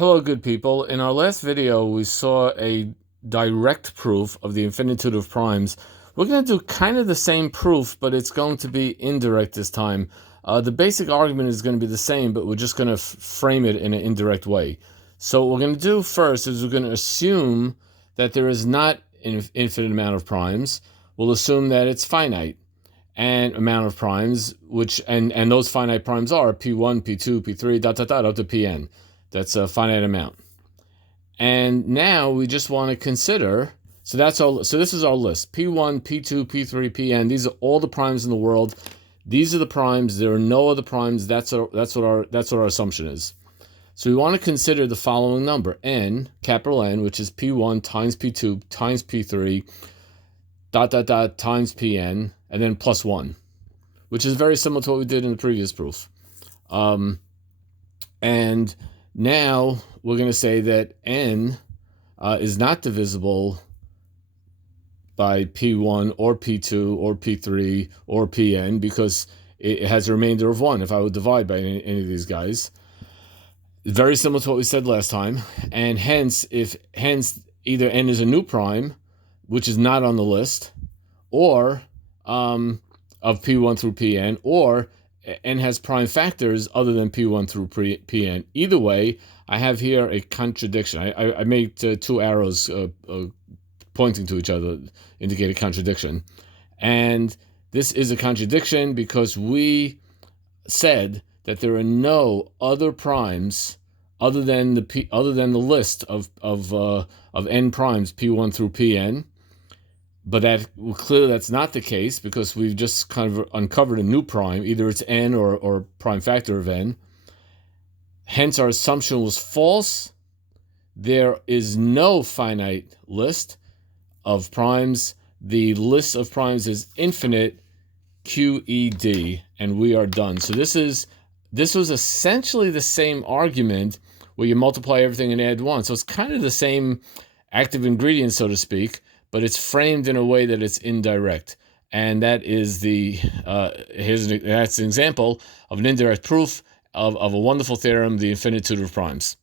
Hello, good people. In our last video, we saw a direct proof of the infinitude of primes. We're going to do kind of the same proof, but it's going to be indirect this time. The basic argument is going to be the same, but we're just going to frame it in an indirect way. So what we're going to do first is we're going to assume that there is not an infinite amount of primes. We'll assume that it's finite and amount of primes, which and those finite primes are P1, P2, P3, dot, dot, dot, up to Pn. That's a finite amount. And now we just want to consider, so this is our list. P1, P2, P3, Pn. These are all the primes in the world. These are the primes. There are no other primes. That's what our assumption is. So we want to consider the following number, n, capital N, which is P1 times P2 times P3, dot, dot, dot, times Pn, and then plus 1, which is very similar to what we did in the previous proof. And now we're going to say that n is not divisible by P1 or P2 or P3 or Pn because it has a remainder of 1 if I would divide by any of these guys. Very similar to what we said last time. And hence either n is a new prime, which is not on the list, or of P1 through Pn, or n has prime factors other than P1 through Pn. Either way, I have here a contradiction. I made two arrows pointing to each other, indicate a contradiction. And this is a contradiction because we said that there are no other primes other than the list of n primes, P1 through Pn. But clearly that's not the case because we've just kind of uncovered a new prime. Either it's n or prime factor of n. Hence our assumption was false. There is no finite list of primes. The list of primes is infinite, QED, and we are done. So this was essentially the same argument where you multiply everything and add 1. So it's kind of the same active ingredient, so to speak, but it's framed in a way that it's indirect. And that is that's an example of an indirect proof of a wonderful theorem, the infinitude of primes.